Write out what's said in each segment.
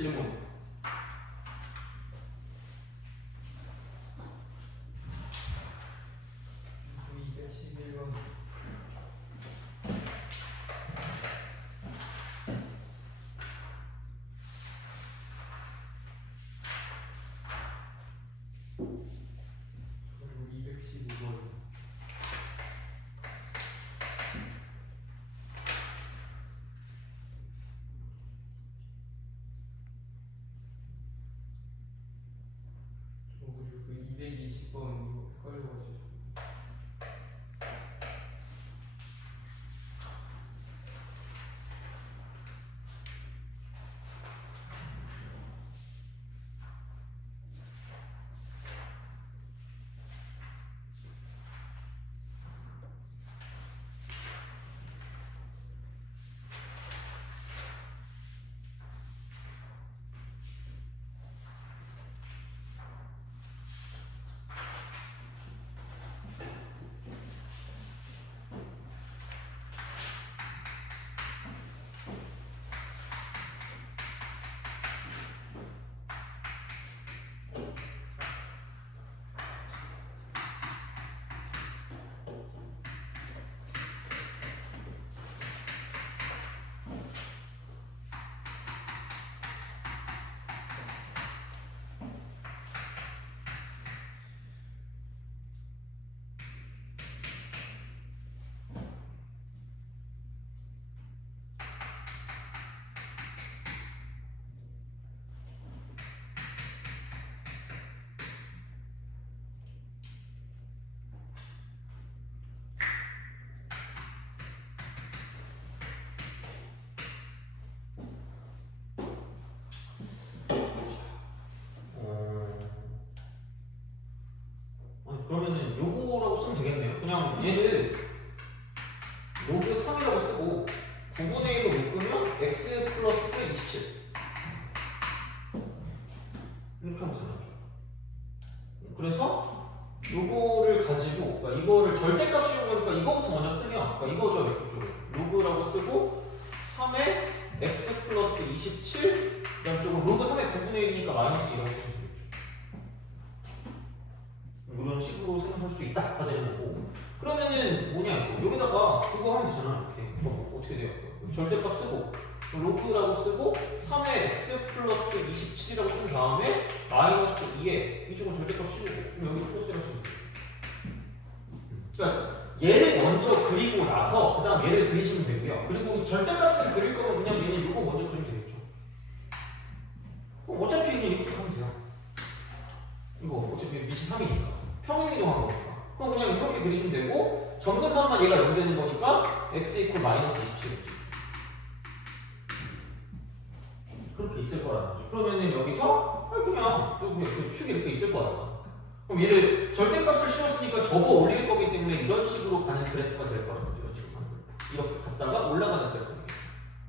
질문. 그러면은 요거라고 쓰면 되겠네요. 그냥 얘를 로그 3이라고 쓰고 9분의 1로 묶으면 x 플러스 27 이렇게 하면 되죠. 그래서 요거를 가지고, 그러니까 이거를 절대값이라고 하니까 이거부터 먼저 쓰면, 그러니까 이거죠, 이쪽에 로그라고 쓰고 3의 x 플러스 27 그다음 쪽은 로그 3의 9분의 1이니까 마이너스 2라고 쓰시면 되겠죠. 이런 식으로 생각할 수 있다가 되는 거고, 그러면은 뭐냐 이거 여기다가 그거 하면 되잖아. 이렇게 뭐 어떻게 돼요? 절대값 쓰고 로그라고 쓰고 3의 x 플러스 27이라고 쓴 다음에 마이너스 2에 이쪽은 절대값 씌우고 그럼 여기 플러스라고 쓰면 되죠. 그러니까 얘를 먼저 그리고 나서 그 다음 얘를 그리시면 되고요. 그리고 절대값을 그릴 거면 그냥 얘는 이거 먼저 그리면 되겠죠. 그럼 어차피 그냥 이렇게 하면 돼요. 이거 어차피 밑이 3이니까 평행 이동한 거니까. 그럼 그냥 이렇게 그리시면 되고 정근선만 얘가 0 되는 거니까 x 이퀄 마이너스 27이죠. 그렇게 있을 거라는 거죠. 그러면은 여기서 그냥 여기 축이 이렇게 있을 거라고. 그럼 얘를 절대값을 씌웠으니까 접어 올릴 거기 때문에 이런 식으로 가는 그래프가 될 거라는 거죠. 이런 식으로 가는 그래프. 이렇게 갔다가 올라가는 그래프가 되겠죠.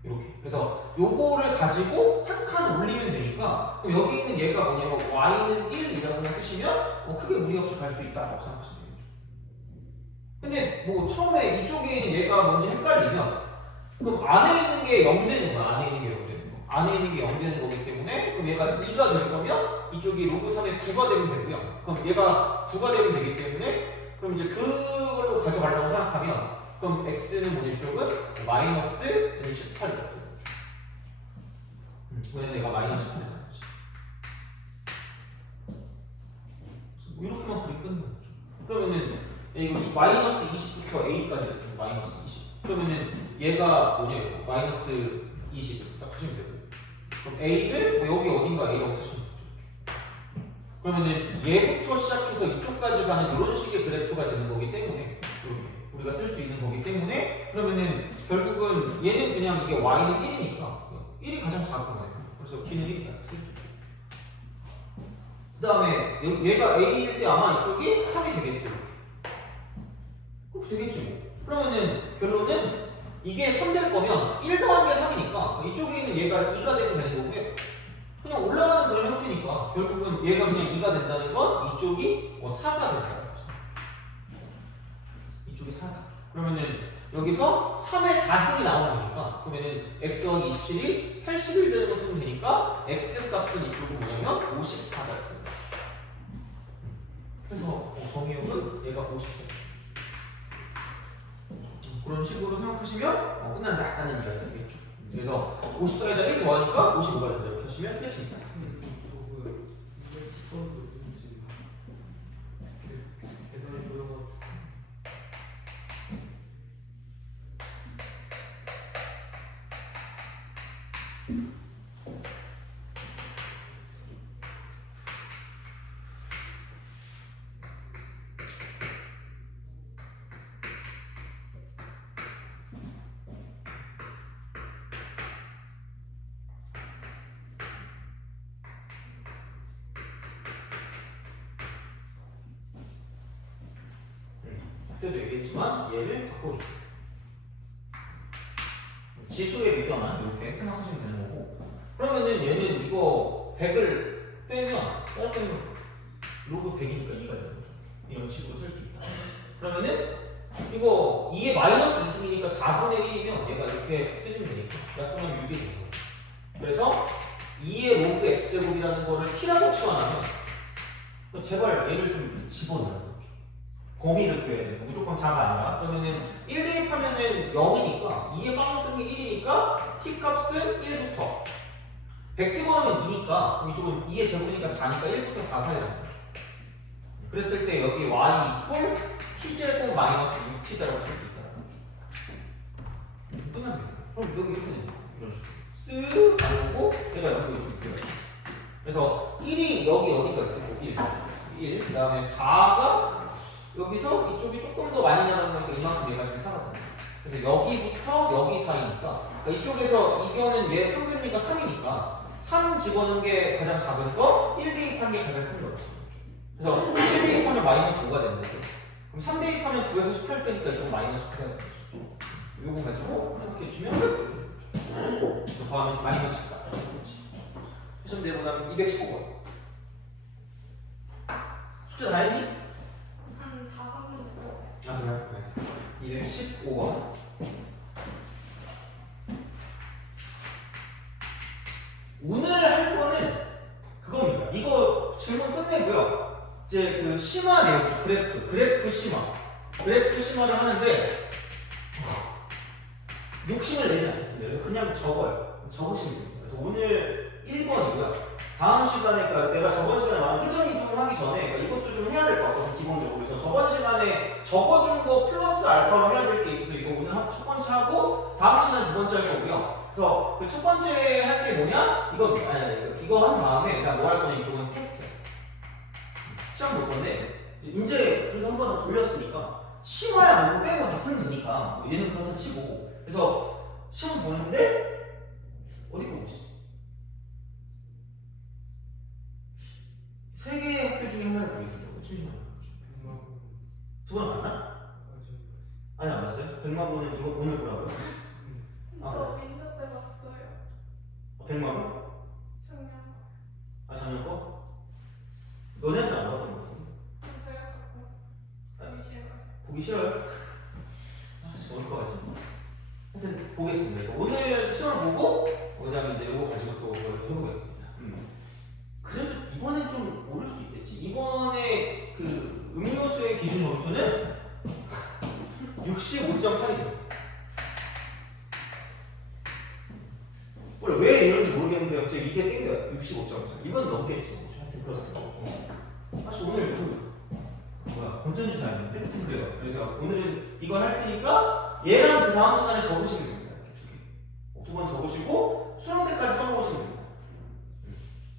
이렇게. 그래서 요거를 가지고 한 칸 올리면 되니까 그럼 여기 있는 얘가 뭐냐면 y는 1이라고 쓰시면 크게 무리 없이 갈 수 있다고 생각하시면 되겠죠. 근데 뭐 처음에 이쪽에 있는 얘가 먼저 헷갈리면 그럼 안에 있는 게 0 되는 거야. 안에 있는 게 0 되는 거. 안에 있는 게 0 되는 거기 때문에 그럼 얘가 2가 될 거면 이쪽이 로그 3의 9가 되면 되고요. 그럼 얘가 9가 되면 되기 때문에 그럼 이제 그걸로 가져가려고 생각하면 그럼 x는 뭐냐 이쪽은 마이너스 28이 되는 거죠. 왜냐면 얘가 마이너스 18이 되는 거지. 뭐 이렇게만 그리 끝내는 거죠. 그러면은 이거 마이너스 20부터 a까지 했어요. 마이너스 20. 그러면은 얘가 뭐냐 이거 마이너스 20을 딱 하시면 되고 그럼 a를 뭐 여기 어딘가 a라고 쓰시면 되죠. 그러면은 얘부터 시작해서 이쪽까지 가는 이런 식의 그래프가 되는 거기 때문에 이렇게 우리가 쓸 수 있는 거기 때문에 그러면은 결국은 얘는 그냥 이게 y는 1이니까 1이 가장 작은 거예요. 그래서 b는 1이다 쓸 수 있죠. 그 다음에 얘가 a일 때 아마 이쪽이 3이 되겠죠. 그렇게 되겠지 뭐. 그러면은 결론은 이게 3 될 거면 1 더한 게 3이니까 이쪽에 있는 얘가 2가 되면 되는 거고요. 그냥 올라가는 그런 형태니까 결국은 얘가 그냥 2가 된다는 건 이쪽이 4가 된다는 거죠. 이쪽이 4다. 그러면은 여기서 3의 4승이 나오면 되니까 그러면은 x 더하기 27이 81 되는 거 쓰면 되니까 x 값은 이쪽은 뭐냐면 54가 돼요. 그래서 정의역은 얘가 54. 그런 식으로 생각하시면 끝난다라는 이야기가 되겠죠. 그래서 54에다 1 더하니까 55가 된다 이렇게 하시면 끝입니다. 그때도 얘기했지만 얘를 바꿔주세요. 지수의 미변환 이렇게 생각하시면 되는 거고 그러면은 얘는 이거 100을 빼면 로그 100이니까 2가 되는 거죠. 이런 식으로 쓸 수 있다. 그러면은 이거 2의 마이너스 2승이니까 4분의 1이면 얘가 이렇게 쓰시면 되니까 약분하면 6이 되는 거죠. 그래서 2의 로그 x제곱이라는 거를 t라고 치환하면 제발 얘를 좀 집어넣어요. 범위를 구해야 돼요. 무조건 다가 아니라. 그러면은 1 대입하면은 0이니까 2의 마이너스는 1이니까 t 값은 1부터 100 집어넣으면 2니까 이쪽은 2의 제곱이니까 4니까 1부터 4 사이라는 거죠. 그랬을 때 여기 y 이퀄 t제곱 마이너스 6t라고 쓸 수 있다는 거죠. 끝났네요. 그럼 여기 이렇게 되는 거예요. 이런 식으로 쓱 나오고 얘가 여기 이렇게 되는 거죠. 그래서 1이 여기 어디가 있었고 1 그 다음에 4가 여기서 이쪽이 조금 더 많이 나가는 거니까 이만큼 얘가 지금 살아가요. 그래서 여기부터 여기 사이니까 그러니까 이쪽에서 이거는 얘 평균이니까 3이니까 3 집어넣은 게 가장 작은 거 1 대입한 게 가장 큰 거죠. 그래서 1 대입하면 마이너스 5가 되는 거죠. 그럼 3 대입하면 9에서 18 빼니까 이쪽은 마이너스 9가 되는 거죠. 요거 가지고 이렇게 주면 끝. 더하면 마이너스 14. 시험 내보다는 215번. 숫자 다 했니? 아, 그래요? 네. 215번. 오늘 할 거는 그겁니다. 이거 질문 끝내고요. 이제 그 심화 내용, 그래프 심화. 그래프 심화를 하는데 욕심을 내지 않겠습니다. 그래서 그냥 적어요. 적으시면 됩니다. 그래서 오늘 1번이고요. 다음 시간에, 그러니까 내가 저번 시간에 말한 회전 이동을 하기 전에 그러니까 이것도 좀 해야 될 것 같아요. 기본적으로. 그래서 저번 시간에 적어준 거 플러스 알파로 해야 될 게 있어서 이거 오늘 첫 번째 하고 다음 시간에 두 번째 할 거고요. 그래서 그 첫 번째 할 게 뭐냐? 이거 한 다음에 그냥 뭐 할 거냐? 이쪽은 테스트. 시험 볼 건데 이제 그래서 한 번 더 돌렸으니까 심화야 뭐 빼고 다 풀면 되니까 뭐 얘는 그렇다 치고 그래서 시험 보는데 어디 거 보지? 세 개의 학교 중에 하나를 보겠습니다. 심심하니까. 두 번 맞나? 아니 안 봤어요? 백마고는 이거 오늘 보라고요? 저 인터 때 봤어요. 백마고? 작년. 아 작년 거? 너네한테 안 봤던 거 같은데? 제가 보기 싫어요. 보기 싫어요? 아 진짜 어릴 것 같지? 하여튼 보겠습니다. 오늘 시험 보고 그 다음에 이제 이거 가지고 또 해보겠습니다. 그래도 이번엔 좀 오를 수 있겠지. 이번에 그 음료수의 기준 점수는 65.8이에요. 원래 왜 이런지 모르겠는데 갑자기 이게 땡겨요. 65.8. 이건 넘겠지. 하여튼 그렇습니다. 사실 오늘 건전지사였는데 하여튼 그래요. 그래서 오늘은 이걸 할 테니까 얘랑 그 다음 시간에 적으시면 됩니다. 이렇게 두 개. 두 번 적으시고 수능 때까지 써먹으시면 됩니다.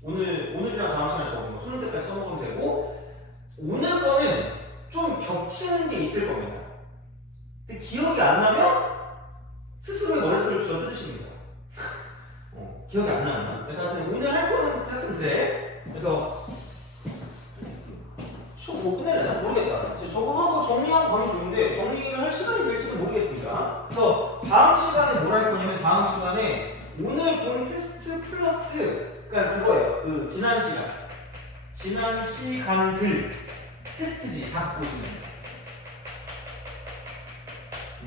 오늘이랑 다음 시간에 적은 거 수능 때까지 써먹으면 되고 오늘 거는 좀 겹치는 게 있을 겁니다. 근데 기억이 안 나면 스스로의 머리털을 쥐어 뜯으시면 돼요. 기억이 안 나면. 그래서 하여튼 오늘 할 거는 하여튼 그래. 그래서 뭐 끝내려나? 모르겠다. 저거 하고 정리하고 가면 좋은데 정리를 할 시간이 될지는 모르겠습니다. 그래서 다음 시간에 뭘 할 거냐면 다음 시간에 오늘 본 테스트 플러스 그러니까 그거예요. 그 지난 시간들 테스트지 다 보시면 돼요.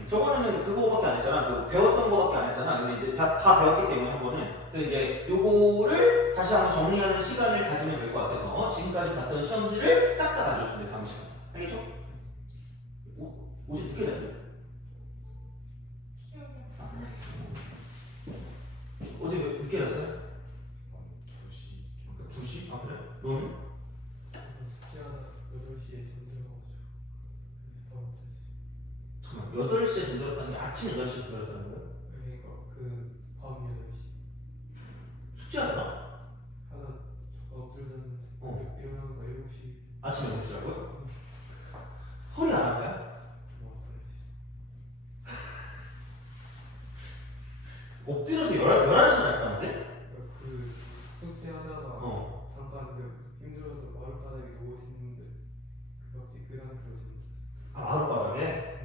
저번에는 그거밖에 안 했잖아. 그 배웠던 거밖에 안 했잖아. 근데 이제 다 배웠기 때문에 한 번은 그 이제 요거를 다시 한번 정리하는 시간을 가지면 될 것 같아서 지금까지 봤던 시험지를 싹 다 가져주시면 돼요. 다음 시간. 알겠죠? 어제 늦게 잤는데? 기억이 안 어제 왜 늦게 잤어요? 2시 2시? 아 그래? 너는? 숙제하다 8시에 잠들어가지고 더 못했어요. 잠깐만 8시에 잠들었다는 게 아침 8시에 잠들었다는 거예요? 그러니까 그밤 8시 숙제하더라? 하다 엎드려졌는데 어. 일어나니까 7시 아침에 8시라고요? 허리 안 아파요? 엎드려서 11시나 했다는데? 그 숙제하다가 어. 잠깐 힘들어서 마룻바닥에 누워 있는데 갑자기 그 상태로 아, 마룻바닥에?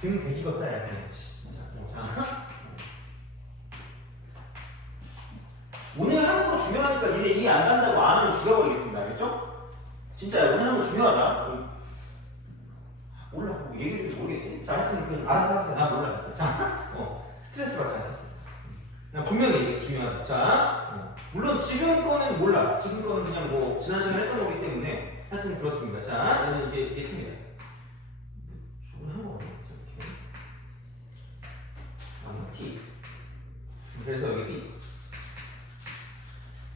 등 베기겠다, 야. 진짜. 자. 오늘 하는 거 중요하니까 니네 이해 안 간다고 안 하면 죽여버리겠습니다. 알겠죠? 진짜 오늘 하는 거 중요하다. 몰라. 뭐 얘기를 모르겠지? 자, 하여튼 그냥 알아서 하세요. 나 몰라. 자, 스트레스 받지 않겠어. 그냥 분명히 얘기해. 중요하다. 자, 물론 지금 거는 몰라. 지금 거는 그냥 뭐 지난 시간에 했던 거기 때문에 하여튼 그렇습니다. 자, 얘는 이게 팁이에요. 저걸 한 거네. 이렇게. T. 그래서 여기 B.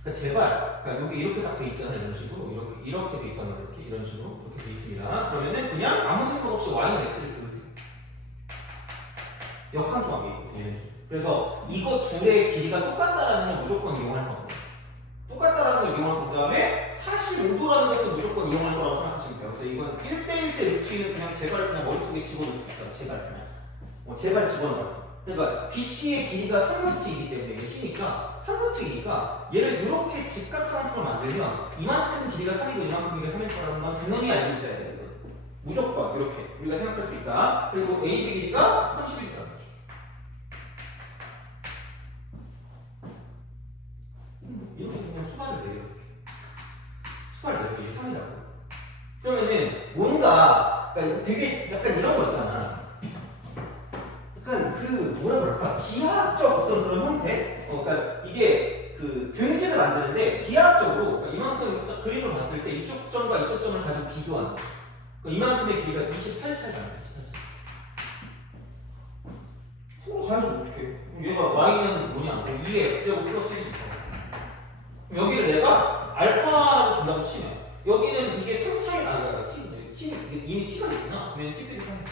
그러니까 제발, 그러니까 여기 이렇게 딱 돼 있잖아요. 이런 식으로 이렇게 돼 있단 말이에요. 이런 식으로 이렇게 돼 있습니다. 그러면은 그냥 아무 생각 없이 y는 x를 그으세요. 역함수하게 이런 식으로. 그래서 이거 둘의 길이가 똑같다라는 걸 무조건 이용할 겁니다. 똑같다라는 걸 이용할 거. 그다음에 45도라는 것도 무조건 이용할 거라고 생각하시면 돼요. 그래서 이건 1대1대 루트는 그냥 제발 그냥 머릿속에 집어넣으세요. 제발 그냥. 제발 집어넣어요. 그러니까 BC의 길이가 3루트이기 때문에 이게 C니까 3루트이니까 얘를 이렇게 직각삼각형을 만들면 이만큼 길이가 3이고 이만큼 길이가 3일 거라는 건 당연히 알고 있어야 돼요. 무조건 이렇게 우리가 생각할 수 있다. 그리고 AB 길이가 30이다. 이렇게 그냥 수반을 내려 이렇게 수반을 내려 이게 3이라고. 그러면은 뭔가 그러니까 되게 약간 이런 거 있잖아. 약간 그 뭐라 그럴까 기하학적 어떤 그런 형태. 그러니까 이게 그 등식을 만드는데 기하학적으로 그러니까 이만큼 딱 그림을 봤을 때 이쪽 점과 이쪽 점을 가지고 비교하는 거죠. 그러니까 이만큼의 길이가 28차이잖아요. 28차. 풀어 가야지 어떡해. 얘가 y는 뭐냐? 2의 x제곱 플러스 1이니까. 여기를 내가 알파라고 준다고 치면 여기는 이게 3차이 아니라 t 이미 t가 됐구나. 그러면 t 빼기 3.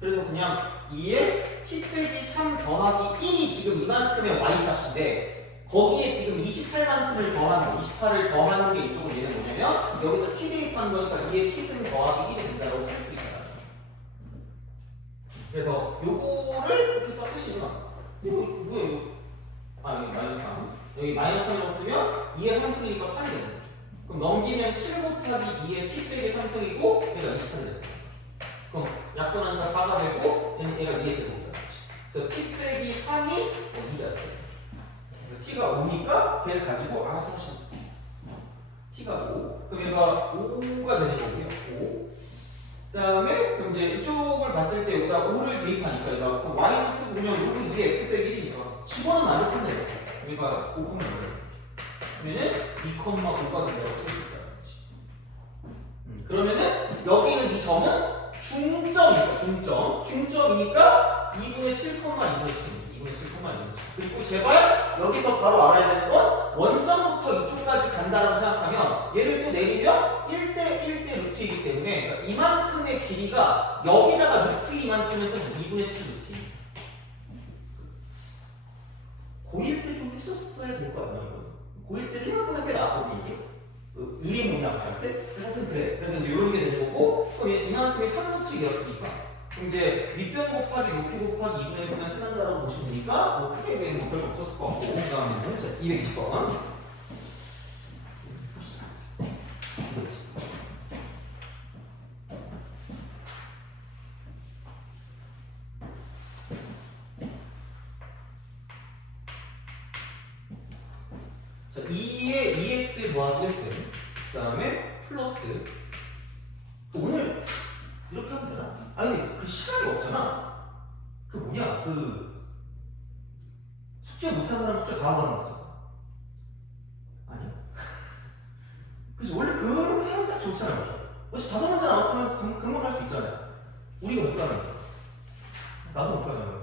그래서 그냥 2에 t 빼기 3 더하기 1이 지금 이만큼의 y 값인데 거기에 지금 28만큼을 더하는 28을 더하는 게 이쪽으로 얘는 뭐냐면 여기다 t 대입한 거니까 2에 t승 더하기 1이 된다고 쓸 수 있다. 그래서 요거를 이렇게 딱 쓰시면 이거 뭐야 이거 여기 마이너스 3 여기 마이너스 3이라고 쓰면 2의 3승이니까 8이 되는 거죠. 그럼 넘기면 7 곱하기 2의 t 빼기 3승이고 얘가 28이 되는 거죠. 그럼 약분하니까 4가 되고 얘가 2의 제곱이다. 그래서 t 빼기 3이 2가 돼요. 그래서 t가 5니까 걔를 가지고 알아서 하시면 돼요. t가 5 그럼 얘가 5가 되는 거고요. 5 그 다음에 그럼 이제 이쪽을 봤을 때 여기다 5를 대입하니까 얘가 마이너스 보면 여기 2의 x 빼기 1이니까 집어는 만족한다. 여기가 5,5가 그러면은 2,5가 된다고 쓸 수 있다. 그러면은 여기는 이 점은 중점이니까 중점이니까 2분의 7, 2분의 7. 그리고 제발 여기서 바로 알아야 되는 건 원점부터 이쪽까지 간다고 생각하면 얘를 또 내리면 1대 루트이기 때문에 그러니까 이만큼의 길이가 여기다가 루트 2만 쓰면 또 2분의 7 루트 2. 고1 때 좀 했었어야 될 거 아니야 이거. 고1 때 생각보다 꽤 나왔거든요 이게. 유리문양 할 때? 하여튼 그래. 그래서 이제 이런 게 되는 거고 그럼 이만큼이 3루트이었으니까 이제 밑변 곱하기 높이 곱하기 2분의 x면 끝난다라고 보시면 되니까 뭐 크게 뭐 별거 없었을 것 같고 그 다음에 문제 220번 자 2에 2x 더하기 1그 다음에 플러스 오늘 이렇게 하면 되나? 아니 근데 그 시간이 없잖아. 그 뭐냐 그 숙제 못하는 사람 숙제 다 하는 거잖아. 아니야? 그래서 원래 그걸 하면 딱 좋잖아요. 그죠? 어차피 5문제 나왔으면 금방 할 수 있잖아요. 우리가 못 가는 거죠. 나도 못 가잖아요.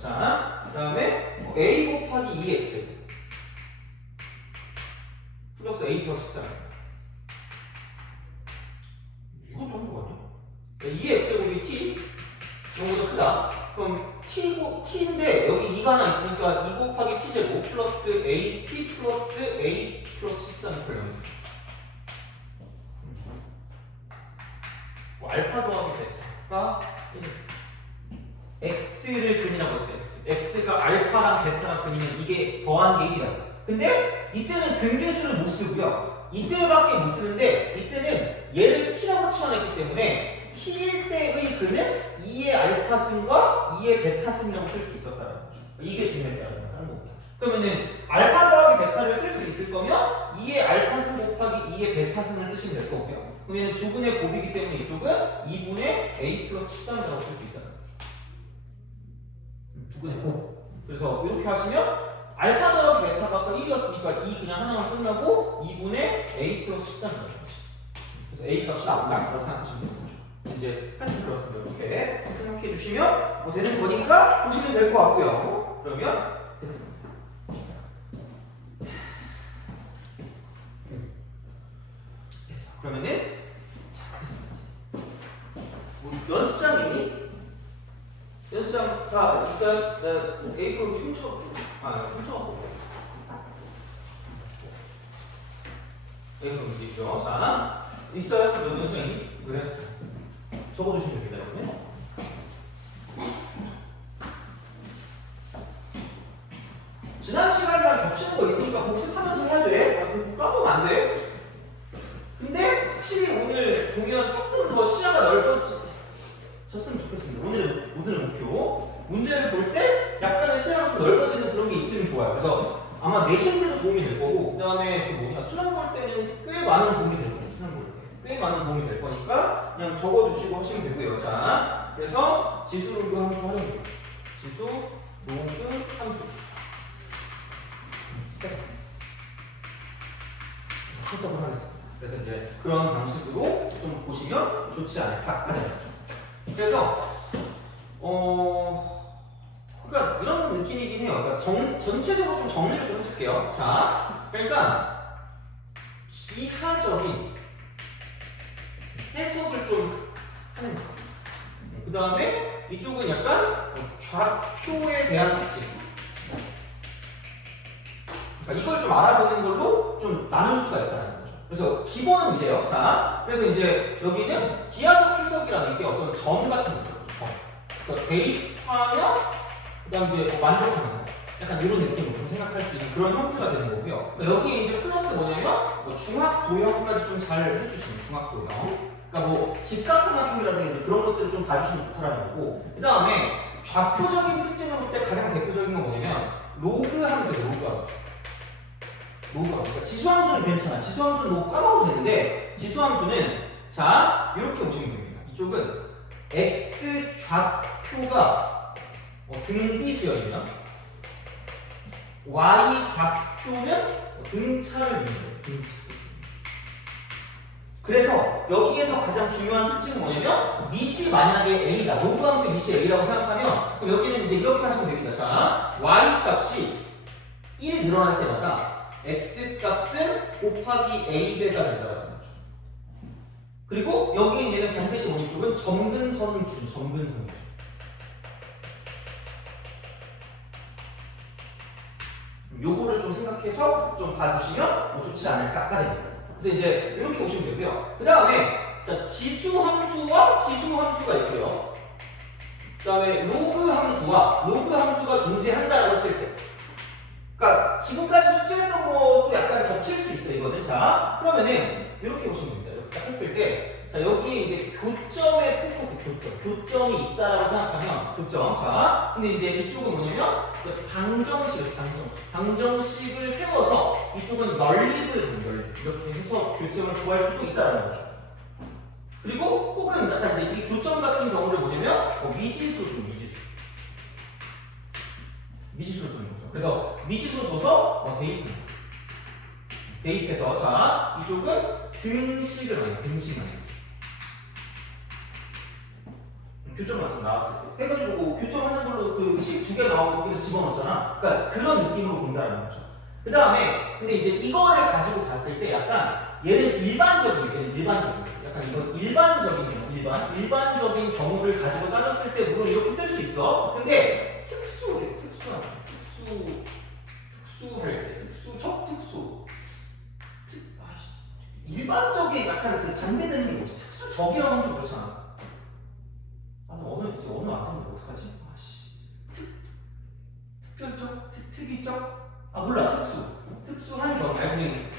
자, 그 다음에 a 곱하기 2x 플러스 a 플러스 14. 이것도 한 거 아니야? 2x 곱이 t 이거보다 크다. 그럼 t인데 여기 2가 하나 있으니까 2 곱하기 t제곱 플러스 at 플러스 a 플러스 13이 걸려요. 알파 더하기 베타가 x를 근이라고 했어요. x가 알파랑 베타가 근이면 이게 더한 게 1이라고. 근데 이때는 근계수를 못 쓰고요. 이때밖에 못 쓰는데 이때는 얘를 t라고 치환했기 때문에 t일 때의 근은 2의 알파승과 2의 베타승이라고 쓸 수 있었다는 거죠. 이게 중요했다는 겁니다. 그러면은 알파 더하기 베타를 쓸 수 있을 거면 2의 알파승 곱하기 2의 베타승을 쓰시면 될 거고요. 그러면 두 근의 곱이기 때문에 이쪽은 2분의 a 플러스 13이라고 쓸 수 있다는 거죠. 두 근의 곱. 그래서 이렇게 하시면 알파 더하기 베타가 아까 1이었으니까 2 그냥 하나만 끝나고 2분의 a 플러스 13이라는 거죠. 그래서 a 값이 나온다라고 생각하시면 되는 거죠. 이제 하여튼 그렇습니다. 이렇게 생각해 주시면 뭐 되는 거니까 보시면 될 것 같고요. 그러면 됐습니다. 됐어. 그러면은 연습장 다 있어요? A4 훔쳐갖고 A4 문제 있죠? 자, 있어요? 연습장이? 그래? 적어주시면 됩니다. 그러면 지난 시간이랑 겹치는 거 있으니까 복습하면서 해야 돼. 까먹으면 안 돼. 근데 확실히 오늘 보면 조금 더 시야가 넓어졌으면 좋겠습니다. 오늘의 목표. 문제를 볼 때 약간의 시야가 좀 넓어지는 그런 게 있으면 좋아요. 그래서 아마 내신대로 도움이 될 거고, 그 다음에 그 뭐냐, 수능 볼 때는 꽤 많은 도움이 될 거예요. 수능 볼 때. 꽤 많은 도움이 될 거니까 그냥 적어주시고 하시면 되고요. 자, 그래서 지수 로그 함수 활용해요. 지수 로그 함수. 해석을 하겠습니다. 그래서 이제 그런 방식으로 좀 보시면 좋지 않을까 하는 거죠. 그래서 그러니까 이런 느낌이긴 해요. 그러니까 전체적으로 좀 정리를 좀 해줄게요. 자, 그러니까 기하적인 해석을 좀 하는 거예요. 그 다음에 이쪽은 약간 좌표에 대한 특징. 그러니까 이걸 좀 알아보는 걸로 좀 나눌 수가 있다는 거죠. 그래서 기본은 이래요. 자, 그래서 이제 여기는 기하적 해석이라는 게 어떤 점 같은 거죠. 그러니까 대입하면 그다음 이제 만족하는 거. 약간 이런 느낌으로 좀 생각할 수 있는 그런 형태가 되는 거고요. 그러니까 여기에 이제 플러스 뭐냐면 뭐 중학 도형까지 좀 잘 해주시면 중학 도형. 그러니까 뭐 직각삼각형이라든지 그런 것들을 좀 봐주시면 좋다라는 거고. 그 다음에 좌표적인 특징을 볼 때 가장 대표적인 건 뭐냐면 로그 함수예요. 로그 함수. 로그 함수. 그러니까 지수함수는 괜찮아. 지수함수는 뭐 까먹어도 되는데 지수함수는 자 이렇게 보시면 됩니다. 이쪽은 x 좌표가 등비수열이면 y 좌표는 등차를 이루는 거예요. 등차. 그래서 여기에서 가장 중요한 특징은 뭐냐면 밑이 만약에 a다. 로그 함수 밑이 a라고 생각하면 그럼 여기는 이제 이렇게 하시면 됩니다. 자, y 값이 1 늘어날 때마다 x 값은 곱하기 a배가 된다는 거죠. 그리고 여기 얘는 반드시 뭐니 쪽은 점근선 기준, 점근선 기준. 요거를 좀 생각해서 좀 봐주시면 뭐 좋지 않을까 됩니다. 그래서 이제 이렇게 보시면 되고요. 그 다음에 지수 함수와 지수 함수가 있고요. 그 다음에 로그 함수와 로그 함수가 존재한다고 했을 때, 그러니까 지금까지 숙제했던 것도 약간 겹칠 수 있어요. 이거는 자 그러면은 이렇게 보시면 됩니다. 이렇게 딱 했을 때, 자 여기에 이제 교점의 포커스, 교점이 있다라고 생각하면 교점. 자 근데 이제 이쪽은 뭐냐면 방정식을 세워서 이쪽은 연립을 이렇게 해서 교점을 구할 수도 있다라는 거죠. 그리고 혹은 약간 이제 이 교점 같은 경우를 뭐냐면 미지수로 미지수로 두는 거죠. 그래서 미지수로 둬서 대입해서 자 이쪽은 등식을 만들어요. 등식을 교점 같은 거 나왔을 때 해가지고 교점하는 걸로 그 식 두 개 나오고 거기서 집어넣었잖아. 그러니까 그런 느낌으로 본다는 거죠. 그 다음에 근데 이제 이거를 가지고 봤을 때 약간 얘는 일반적인 약간 이건 일반적인 경우를 가지고 따졌을 때 물론 이렇게 쓸 수 있어. 근데 특수할 때 일반적인 약간 그 반대되는 게 뭐지? 특수적이라고 하면 좀 그렇잖아. 어느 안 되면 어떡하지? 특별적? 특이적? 몰라. 특수한 경우 알고 있어.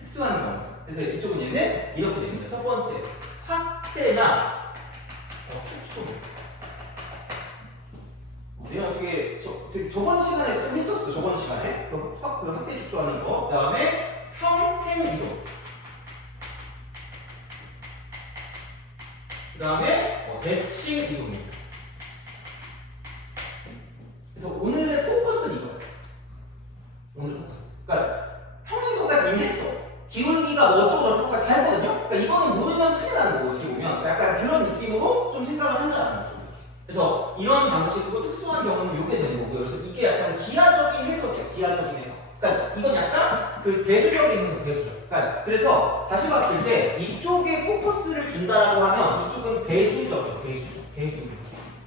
특수한 경우. 그래서 이쪽은 얘는 이렇게 됩니다. 첫 번째, 확대나 축소. 내가 되게 저번 시간에 좀 했었어. 저번 시간에 그 확대 축소하는 거. 그다음에 평행 이동. 그다음에 대칭 이동입니다. 그래서 오늘의 포커스는 이거예요. 오늘 포커스. 그러니까 평행 이동까지 이미 했어. 기울기가 뭐 어쩌고 저쩌고까지 다 했거든요. 그러니까 이거는 모르면 큰일 나는 거고 어떻게 보면 약간 그런 느낌으로 좀 생각을 한다는 거죠. 그래서 이런 방식으로 특수한 경우는 이게 되는 거고요. 그래서 이게 약간 기하적인 해석이에요. 기하적인 해석. 그러니까 이건 약간 그 배수적인 배수적. 그러니까 그래서 다시 봤을 때 이쪽에 포커스를 둔다라고 하면 이쪽은 배수적.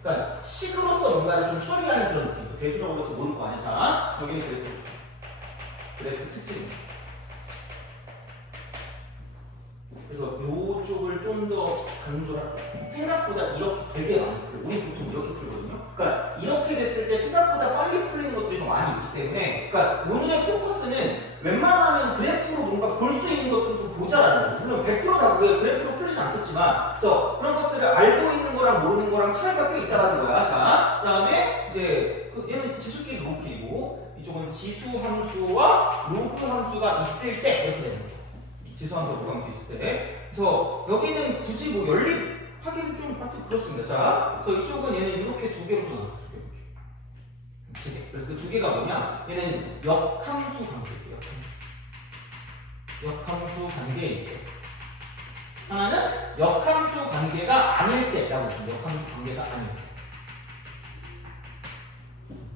그러니까 식으로서 뭔가를 좀 처리하는 그런 느낌. 배수적으로 모를 거 아니야. 자, 여기는 그래프 특징입니다. 그래서 이쪽을 좀 더 강조할 때 생각보다 이렇게 되게 많이 풀어요. 우리 보통 이렇게 풀거든요. 그러니까 이렇게 됐을 때 생각보다 빨리 풀리는 것들이 더 많이 있기 때문에 그러니까 오늘의 포커스는 웬만하면 그래프로 뭔가 볼 수 있는 것들을 좀 보자라는 거죠. 물론 100%다 그래프로 풀리진 않겠지만 그래서 그런 것들을 알고 있는 거랑 모르는 거랑 차이가 꽤 있다라는 거야. 자, 그다음에 이제 얘는 지수끼리 로그끼리고 이쪽은 지수 함수와 로그 함수가 있을 때 이렇게 되는 거죠. 지수함수 로그 함수 있을 때. 그래서 여기는 굳이 뭐 연립하기는 좀 그렇습니다. 자, 그래서 이쪽은 얘는 이렇게 두 개로 나눠요. 두 개. 그래서 그 두 개가 뭐냐? 얘는 역함수 관계예요. 역함수 관계일 때. 하나는 역함수 관계가 아닐 때라고 합니다. 역함수 관계가 아닐 때.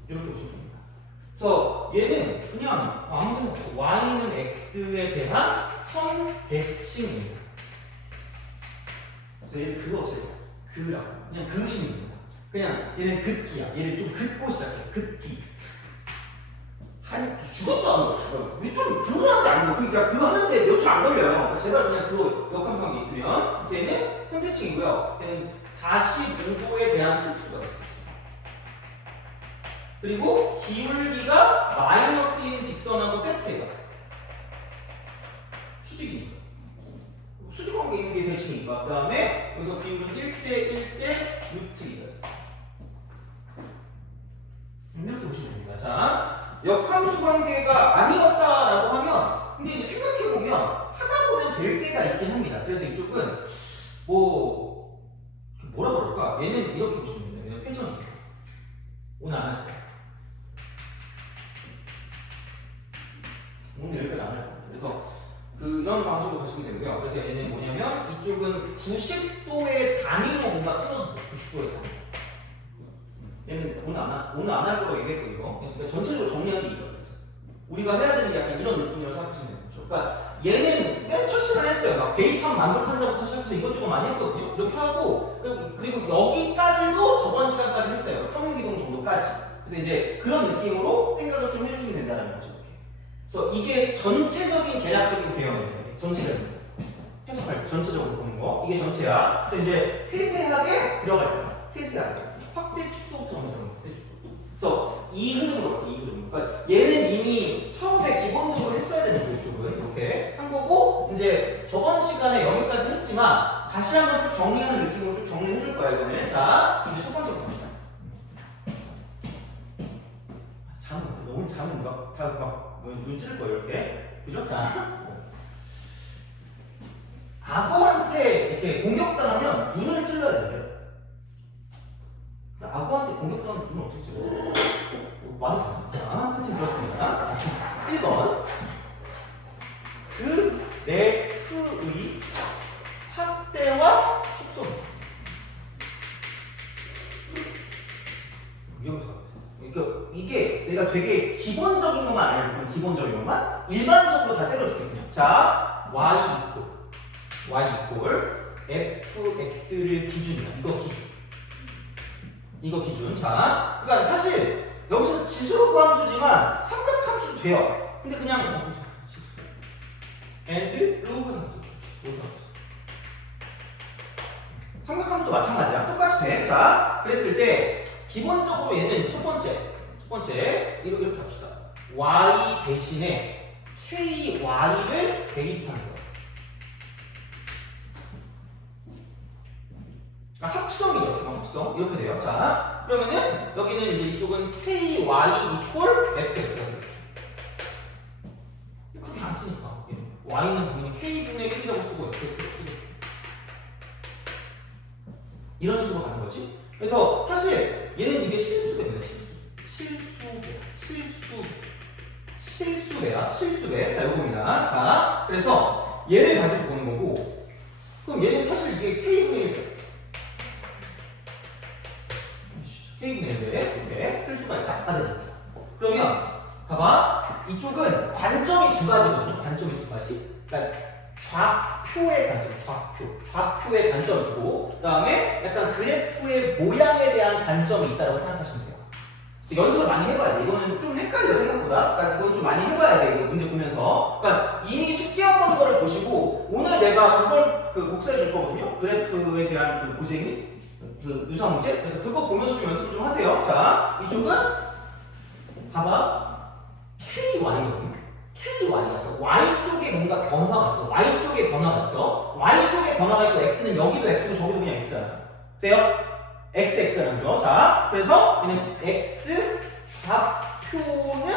이렇게 보시면 됩니다. 그래서 얘는 그냥 아무 생각 없어. y는 x에 대한 선대칭입니다. 그래서 얘는 그라고 그냥 그으시면 됩니다. 그냥 얘는 긋기야. 얘를 좀 긋고 시작해. 긋기. 죽었도 안 걸려. 왜좀 그으라는 게 아니고 그러니까 그거 하는데 몇 초 안 걸려요. 그러니까 제발 그냥 그거 역함수 관계 있으면 그래서 얘는 선대칭이고요. 얘는 45도에 대한 특수가 있어요. 그리고 기울기가 마이너스인 직선하고 세트예요. 수직이니까. 수직 관계 있는 게 대칭이니까. 그 다음에 여기서 비율은 1대1대 루트이다. 이렇게 보시면 됩니다. 자, 역함수 관계가 아니었다라고 하면 근데 이제 생각해보면 하다 보면 될 때가 있긴 합니다. 그래서 이쪽은 뭐라 그럴까? 얘는 이렇게 보시면 됩니다. 얘는 회전이에요. 오늘 안 할 거예요. 오늘 여기까지 안 할 거예요. 그래서 그런 방식으로 보시면 되고요. 그래서 얘는 뭐냐면 이쪽은 90도의 단위로 뭔가 끊어서 90도의 단위. 얘는 오늘 안 할 거라고 얘기했어 이거. 그러니까 전체적으로 정리하는 게 이거예요. 우리가 해야 되는 게 약간 이런 느낌이라고 생각하시면 되죠. 그러니까 얘는 맨 첫 시간에 했어요. 막 대입하면 만족한다부터 시작해서 이것저것 많이 했거든요. 이렇게 하고 그리고 여기까지도 저번 시간까지 했어요. 평행이동 정도까지. 그래서 이제 그런 느낌으로 생각을 좀 해주시면 된다는 거죠. 그래서 이게 전체적인 계략적인 개념이에요. 전체적인 해석할 때 전체적으로 보는 거 이게 전체야. 그래서 이제 세세하게 들어갈 거야. 세세하게 확대 축소부터 먼저 확대 축소. 그래서 이 흐름으로 이 흐름. 그러니까 얘는 이미 처음에 기본적으로 했어야 되는 거 이쪽은 이렇게 한 거고 이제 저번 시간에 여기까지 했지만 다시 한번 쭉 정리하는 느낌으로 쭉 정리해 줄 거야 이거는. 자 이제 첫 번째 봅시다. 너무 잠은 눈 찌를 거예요 이렇게. 그죠? 자 악어한테 이렇게 공격당하면 눈을 찔러야 돼요. 악어한테 공격당하면 눈을 어떻게 찔러요? 말해줘요. 자, 하여튼 그렇습니다. 1번. 그래프의 확대와 축소. 여기서 그러니까 이게 내가 되게 기본적인 것만 알고 기본적인 것만 일반적으로 다 때려줄게 그냥. 자, y 이퀄 fx를 기준이야. 이거 기준. 자, 그러니까 사실 여기서 지수로 구한 수지만 삼각함수도 돼요. 근데 그냥 and 로그 함수. 삼각함수도 마찬가지야. 똑같이 돼. 자, 그랬을 때 기본적으로 얘는 첫 번째 이렇게 합시다. y 대신에 ky를 대입하는 거야. 합성이 이렇게 돼요. 자, 그러면은 여기는 이제 이쪽은 ky 이퀄 fx가 되겠죠. 그렇게 안 쓰니까 y는 당연히 k분의 1이라고 쓰고 fx라고 쓰겠죠. 이런 식으로 가는 거지. 그래서 사실 얘는 이게 실수배입니다. 실수배. 자, 요겁니다. 자, 그래서 얘를 가지고 보는 거고, 그럼 얘는 사실 이게 k분의 1배 이렇게 쓸 수가 있다. 아까 됐죠. 그러면 봐봐, 이쪽은 관점이 두 가지거든요. 그러니까 좌표의 관점이 있고, 그 다음에 약간 그래프의 모양에 대한 관점이 있다고 생각하시면 돼요. 연습을 많이 해봐야 돼. 이거는 좀 헷갈려 생각보다. 그러니까 이건 좀 많이 해봐야 돼. 이거 문제 보면서. 그러니까 이미 숙제였던 거를 보시고 오늘 내가 그걸 복사해 줄 거거든요. 그래프에 대한 그 고생이 유사 문제. 그래서 그거 보면서 좀 연습 좀 하세요. 자, 이쪽은 봐봐. KY거든요. KY야. Y 쪽에 뭔가 변화가 있어. Y 쪽에 변화가 있고 X는 여기도 X고 저기도 그냥 X야. 돼요? X라는 거죠. 자, 그래서 얘는 X 좌표는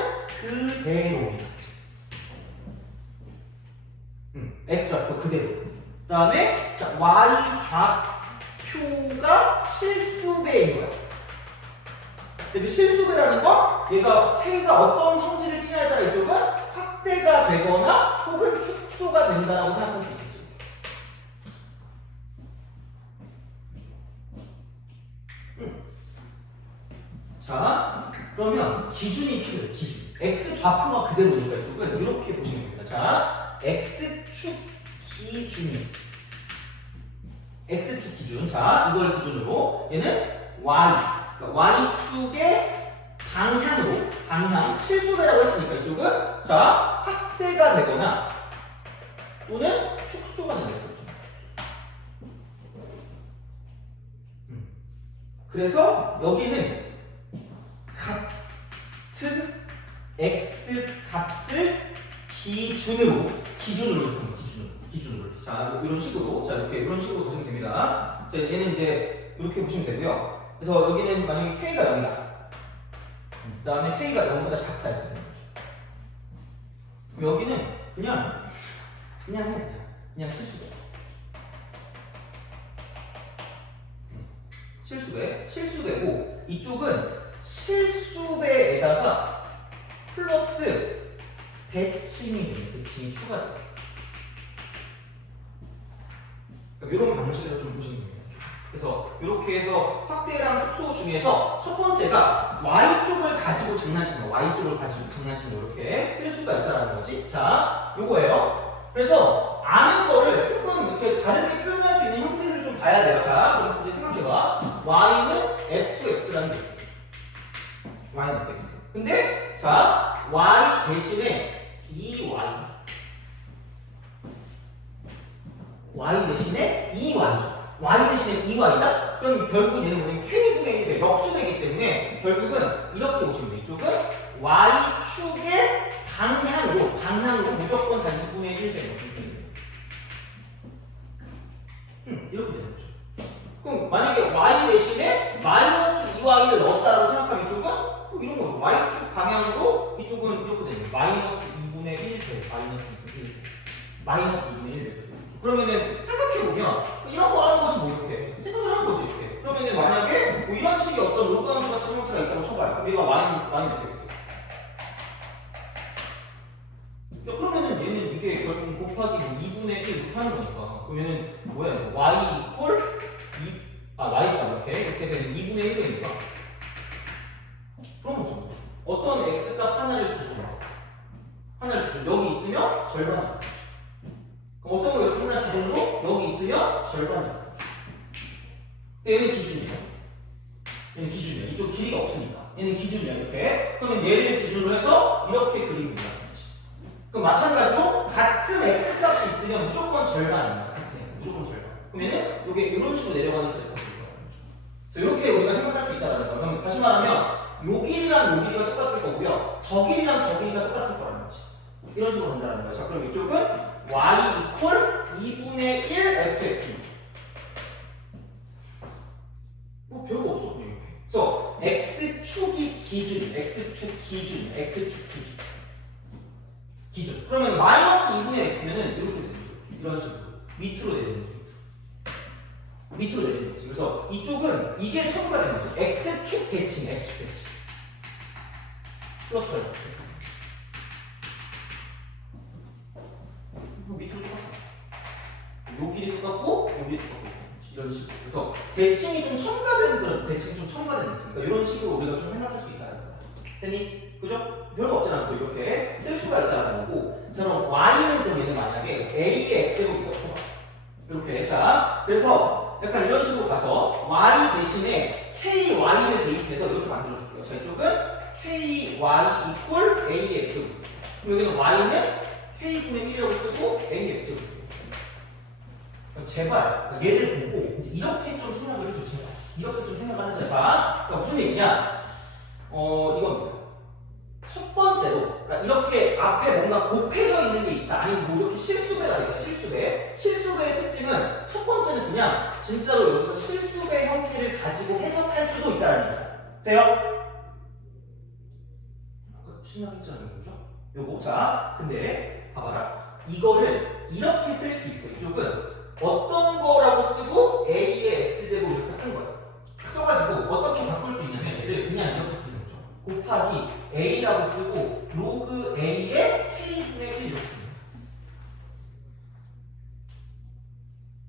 그대로입니다. X 좌표 그대로. 그 다음에 자, Y 좌표가 실수배인 거야. 근데 실수배라는 건 얘가 K가 어떤 성질을 띠냐에 따라 이쪽은 확대가 되거나 혹은 축소가 된다고 생각할 수 있겠죠. 자, 그러면 기준이 필요해요. 기준. X 좌표가 그대로니까 이쪽은 이렇게 보시면 됩니다. 자, X축 기준. 자, 이걸 기준으로 얘는 그러니까 Y축의 방향, 실수배라고 했으니까 이쪽은 자, 확대가 되거나 또는 축소가 된다. 그래서 여기는 같은 x 값을 기준으로 이렇게. 자, 이런 식으로 이런 식으로 보시면 됩니다. 자, 얘는 이제 이렇게 보시면 되고요. 그래서 여기는 만약에 k가 0이다. 그 다음에 k가 0보다 작다 이렇게 되는 거죠. 여기는 그냥 실수배고 이쪽은 실수배에다가 플러스 대칭이 추가돼요. 이런 방식으로 좀 보시면 됩니다. 그래서 이렇게 해서 확대랑 축소 중에서 첫 번째가 Y쪽을 가지고 장난치는 거, 이렇게 쓸 수가 있다는 거지. 자, 요거예요. 그래서 아는 거를 조금 이렇게 다르게 표현할 수 있는 형태를 좀 봐야 돼요. 자, 이제 생각해봐. Y는 fx라는 게 있어요. Y는 fx. 근데 자, Y 대신에 2Y. Y 대신에 2Y죠. Y 대신에 2Y다? 그럼 결국 얘는 뭐냐면 K분의 1의 역수배이기 때문에 결국은 이렇게 보시면 돼요. 이쪽은 Y축의 방향으로 무조건 다 2분의 1 되는 거죠. 이렇게 되는 거죠. 그럼 만약에 Y 대신에 마이너스 2Y를 넣었다고 생각하면 이쪽은 또 이런 거죠. Y축 방향으로 이쪽은 이렇게 되는 거예요. 마이너스 2분의 1 돼. 마이너스 2분의 1 이렇게 되는 거죠. 그러면은 생각해보면 이런 걸 하는 거지 뭐 이렇게 생각을 하는 거지 이렇게. 그러면은 만약에 뭐 이런 식의 어떤 로그 함수 같은 형태가 있다고 쳐봐요. 그럼 얘가 y 되겠어요. 그러면은 얘는 이게 결국 곱하기 뭐 2분의 1 이렇게 하는 거니까. 그러면은 뭐야 이거 y 이퀄 y가 이렇게 해서 2분의 1이니까. 그런 거죠. 어떤 x값 하나를 기준으로 여기 있으면 절반. 그럼 어떤 거 이렇게 하나 기준으로 여기 있으면 절반이야. 얘는 기준이야. 이쪽 길이가 없으니까. 얘는 기준이야 이렇게. 그러면 얘를 기준으로 해서 이렇게 그리는 거야. 그럼 마찬가지로 같은 x 값이 있으면 무조건 절반입니다. 무조건 절반. 그러면은 이게 이런 식으로 내려가는 그래프가 될 거예요. 이렇게 우리가 생각할 수 있다는 거예요. 그럼 다시 말하면 요 길이랑 요 길이가 똑같을 거고요. 저 길이랑 저 길이가 똑같을 거라는 거지. 이런 식으로 간다는 거예요. 자, 그럼 이쪽은 y 이퀄 2분의 1 fx이죠. 뭐 별거 없어 그냥 이렇게. 그래서 x축이 기준. 그러면 마이너스 2분의 x면은 이렇게 되는 거죠. 이런 식으로 밑으로 내리는 거죠. 밑으로 내리는 거지. 그래서 이쪽은 이게 처음가 되는 거죠. x축 대칭. 플러스 절반. 밑으로 똑같아. 요 길이 똑같고 요 길이 똑같고 이런 식으로. 그래서 대칭이 좀 첨가된 그런 느낌. 그러니까 이런 식으로 우리가 좀 생각할 수 있다는 거야. 됐니? 그죠? 별거 없잖아. 그죠? 이렇게 쓸 수가 있다는 거고. 자, 그럼 y는 그럼 얘는 만약에 a의 x제곱이라고 쳐봐. 이렇게. 자, 그래서 약간 이런 식으로 가서 y 대신에 ky를 대입해서 이렇게 만들어줄게요. 자, 이쪽은 ky 이퀄 a의 x제곱. 그럼 여기는 y는 k분의 1이라고 쓰고 a의 x제곱. 제발 얘를 보고 이제 이렇게 좀 생각을 해줘. 제발. 이렇게 좀 생각을 하자. 자, 그러니까 무슨 얘기냐? 이겁니다. 첫 번째로 그러니까 이렇게 앞에 뭔가 곱해져 있는 게 있다. 아니면 뭐 이렇게 실수배가 있다. 실수배의 특징은 첫 번째는 그냥 진짜로 여기서 실수배 형태를 가지고 해석할 수도 있다는 얘기야. 돼요? 아까 신나겠잖아요. 그죠? 요거. 자, 근데 봐봐라. 이거를 이렇게 쓸 수도 있어. 이쪽은 어떤 거라고 쓰고 a의 x제곱 이렇게 쓴 거예요. 써가지고 어떻게 바꿀 수 있냐면 얘를 그냥 이렇게 쓰는 거죠. 곱하기 a라고 쓰고 로그 a의 k분의 1 이렇게 씁니다.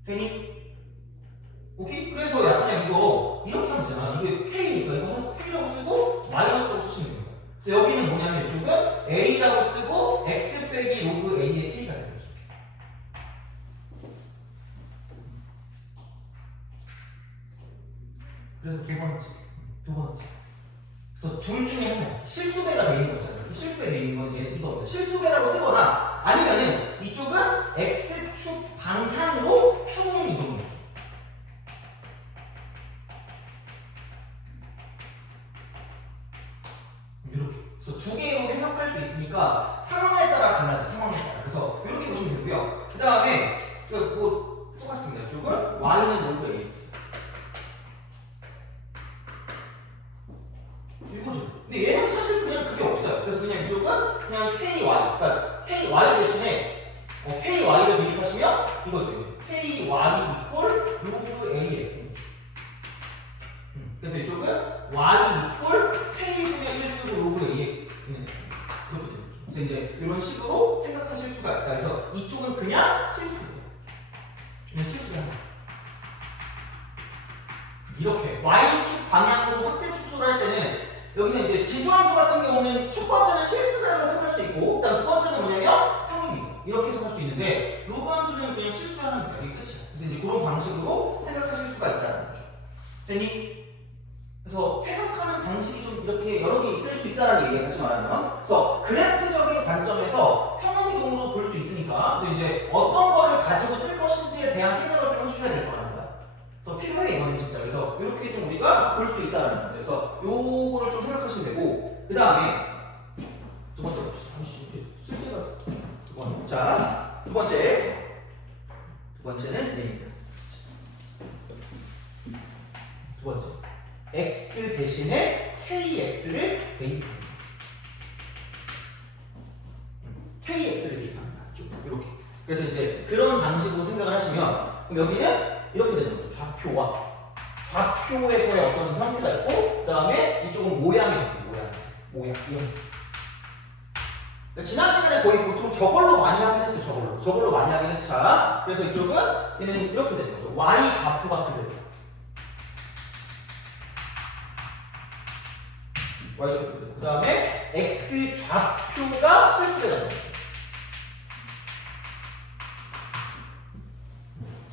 되니? 오케이? 그래서 야 그냥 이거 이렇게 하면 되잖아. 이게 k니까 이거 k라고 쓰고 마이너스라고 쓰시면 돼요. 그래서 여기는 뭐냐면 이쪽은 a라고 쓰고 x 빼기 로그 a의 k가 되는 거죠. 그래서 두 번째. 그래서 둘 중에 하나 실수배가 되는 거 있잖아요. 실수배 되는 건 이거거든요. 실수배라고 쓰거나 아니면은 이쪽은 x축 방향으로 평행 이동인 거죠. 이렇게. 그래서 두 개로 해석할 수 있으니까 상황에 따라 달라져. 상황에 따라. 그래서 이렇게 보시면 되고요. 그 다음에 뭐 똑같습니다. 이쪽은 y는 로그 ax. 이거죠. 근데 얘는 사실 그냥 그게 없어요. 그래서 그냥 이쪽은 그냥 KY, 그러니까 KY 대신에 KY를 대입하시면 이거죠. KY 이퀄 로그 AX입니다. 그래서 이쪽은 Y 이퀄 K분의 1 쓰고 로그 AX 이렇게 되는 거죠. 그래서 이제 이런 식으로 생각하실 수가 있다. 그래서 이쪽은 그냥 실수예요. 그냥 실수야. 이렇게 Y축 방향으로 확대 축소를 할 때는 여기서 이제 지수함수 같은 경우는 첫 번째는 실수배라고 해석할 수 있고 일단 두 번째는 뭐냐면 평행 이렇게 해석할 수 있는데 로그 함수는 그냥 실수하는 거야. 이게 끝이야. 그래서 이제 그런 방식으로 생각하실 수가 있다는 거죠. 됐니? 그래서 해석하는 방식이 좀 이렇게 여러 개 있을 수 있다는 얘기예요. 다시 말하면 그래서 그래프적인 관점에서 평행 이동으로 볼 수 있으니까 그래서 이제 어떤 거를 가지고 쓸 것인지에 대한 생각을 좀 해주셔야 될 거라는 거야. 그래서 필요해 이거는 진짜. 그래서 이렇게 좀 우리가 볼 수 있다는 거예요. 그래서 요거를 좀 생각하시면 되고 그 다음에 두 번째 봅시다. 이렇게 쓸데가 두 번. 자, 두 번째는 네이트. 두 번째 x 대신에 kx를 대입합니다. kx를 대입합니다. 쭉 이렇게. 그래서 이제 그런 방식으로 생각을 그럼 여기는 이렇게 되는 거죠. 좌표에서의 어떤 형태가 있고, 그 다음에 이쪽은 모양이 있고, 모양, 이런. 그러니까 지난 시간에 거의 보통 저걸로 많이 하긴 했어요. 저걸로 많이 하긴 했어. 자, 그래서 이쪽은 얘는 이렇게 되는 거죠. Y 좌표가 그대로. Y 좌표 그대로. 그 다음에 X 좌표가 실수되는 거죠.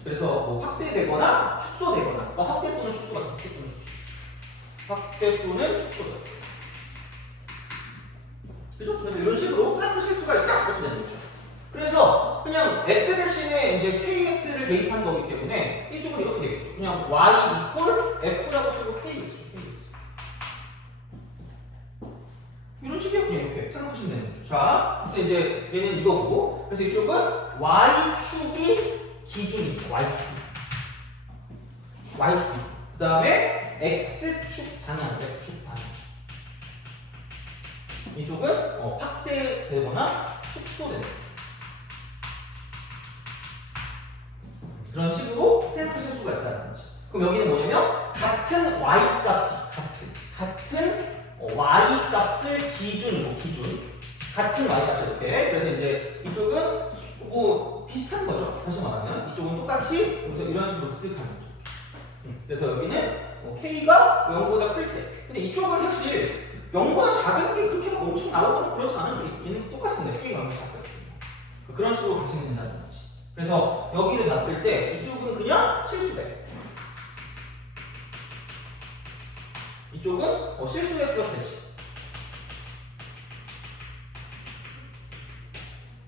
그래서 뭐 확대되거나 축소되거나, 그러니까 확대 또는 축소가 돼. 확대 또는 축소가 돼. 그죠? 그래서 이런 식으로 사이클 실수가 딱 이렇게 되는 거죠. 그래서 그냥 x 대신에 이제 kx를 대입한 거기 때문에 이쪽은 이렇게 되겠죠. 그냥 y 이퀄 f라고 쓰고 kx. 이런 식이에요. 그냥 이렇게 생각하시면 되는 거죠. 자, 그래서 이제 얘는 이거고, 그래서 이쪽은 y축이 기준입니다. y축 기준. 그 다음에 x축 방향. 이쪽은 확대되거나 축소되는 그런 식으로 생각하실 수가 있다는 거지. 그럼 여기는 뭐냐면 같은 y 값을 기준 같은 y 값을 이렇게. 그래서 이제 이쪽은 뭐 비슷한 거죠. 다시 말하면 이쪽은 똑같이 여기서 이런 식으로 쓱하는 거죠. 그래서 여기는 k가 0보다 클 때. 근데 이쪽은 사실 0보다 작은 게 그렇게 막 엄청 나오거나 그러지 않을 수 있는 똑같습니다. k가 0보다 작거든요. 그런 식으로 가시면 된다는 거지. 그래서 여기를 봤을 때 이쪽은 그냥 실수배. 이쪽은 실수배 플러스 대치.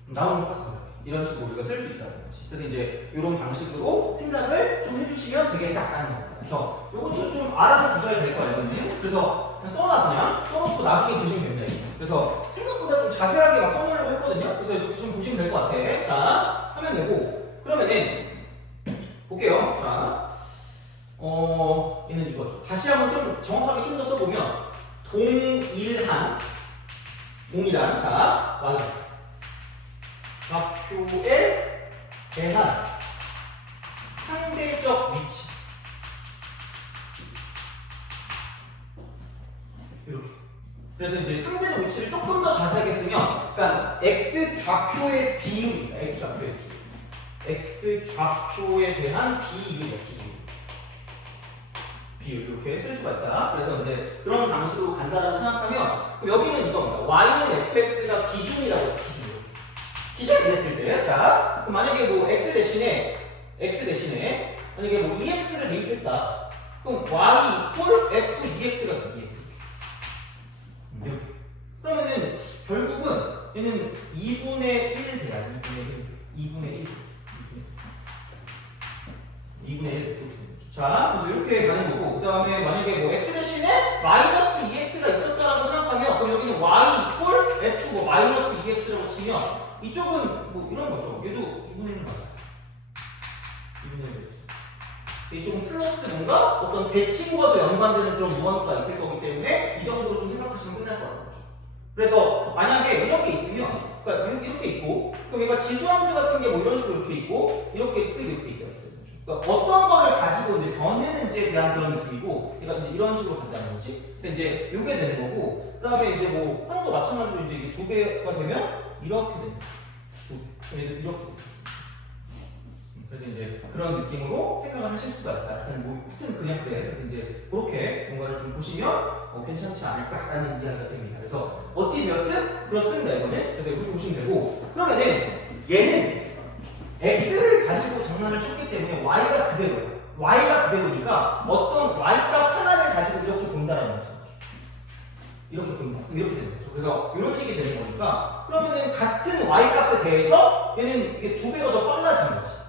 나오는 것 같습니다. 이런 식으로 우리가 쓸 수 있다는 거지. 그래서 이제 이런 방식으로 생각을 좀 해주시면 되게 딱딱한 겁니다. 그래서 이것도 좀 알아서 두셔야 될 거예요. 그래서 써놓고 나중에 보시면 됩니다. 그래서 생각보다 좀 자세하게 막 써놓으려고 했거든요. 그래서 좀 보시면 될 것 같아. 자, 하면 되고. 그러면은 볼게요. 자, 얘는 이거죠. 다시 한번 좀 정확하게 좀 더 써보면 동일한, 자, 맞아. 좌표에 대한 상대적 위치. 이렇게. 그래서 이제 상대적 위치를 조금 더 자세하게 쓰면, 그러니까 x 좌표의 비율입니다. x 좌표에 대한 비율 이렇게 쓸 수가 있다. 그래서 이제 그런 방식으로 간다라고 생각하면, 그럼 여기는 이겁니다. y는 fx가 기준이라고 해서 기준이 됐을 때, 자, 그럼 만약에 뭐 x 대신에 만약에 뭐 ex를 대입했다. 그럼 y 이퀄 f ex가 돼. 이렇게. 그러면은 결국은 얘는 2분의 1 돼야 2분의 1 자, 그래서 이렇게 가는 거고, 그 다음에 만약에 뭐 x 대신에 마이너스 2x가 있었다라고 생각하면, 그럼 여기는 y 이퀄 f 뭐 마이너스 2x라고 치면 이쪽은 뭐 이런 거죠. 얘도 2분의 1 맞아. 2분의 1. 이쪽은 플러스 뭔가 어떤 대칭과도 연관되는 그런 무언가가 있을 거기 때문에 이 정도로 좀 생각하시면 끝날 거라는 거죠. 그래서 만약에 이런 게 있으면, 그러니까 이렇게 있고, 그럼 얘가 지수함수 같은 게 뭐 이런 식으로 이렇게 있고, 이렇게 이렇게 있다. 그러니까 어떤 거를 가지고 이제 변했는지에 대한 그런 느낌이고, 얘가 이제 이런 식으로 간다는 거지. 근데 이제 이게 되는 거고, 그 다음에 이제 뭐 하나도 마찬가지로 이제 이게 2배가 되면 이렇게 됩니다. 이렇게 됩니다. 그래서 이제 그런 느낌으로 생각을 하실 수가 있다. 뭐 하여튼 그냥 그래. 그래서 이제 그렇게 뭔가를 좀 보시면 괜찮지 않을까라는 이야기가 됩니다. 그래서 어찌되었든 그렇습니다. 이거는. 그래서 이렇게 보시면 되고, 그러면은 얘는 x를 가지고 장난을 쳤기 때문에 y가 그대로예요. y가 그대로니까 어떤 y값 하나를 가지고 이렇게 본다라는 거죠. 이렇게 본다. 이렇게 되는 거죠. 그래서 이런 식이 되는 거니까, 그러면은 같은 y값에 대해서 얘는 이게 2배가 더 빨라진 거지.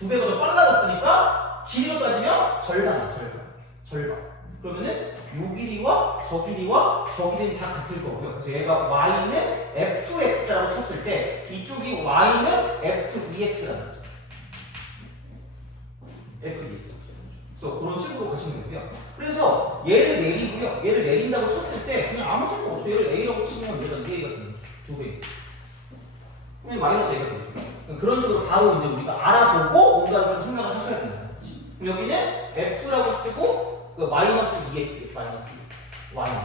2배가 더 빨라졌으니까 길이로 따지면 절반. 그러면은 요 길이와 저 길이는 다 같을 거고요. 그래서 얘가 y는 fx라고 쳤을 때 이쪽이 y는 f2x라는 거죠. f2x. 그래서 그런 식으로 가시면 되고요. 그래서 얘를 내리고요. 얘를 내린다고 쳤을 때 그냥 아무 생각 없어요. 얘를 a라고 치면 얘가 2a가 되는 거죠. 2배. 그냥 마이너스 a가 되죠. 그런 식으로 바로 이제 우리가 알아보고 뭔가를 좀 생각을 하셔야 된다는 거지. 그럼 여기는 f라고 쓰고 그 마이너스 2x, 마이너스 2x, y는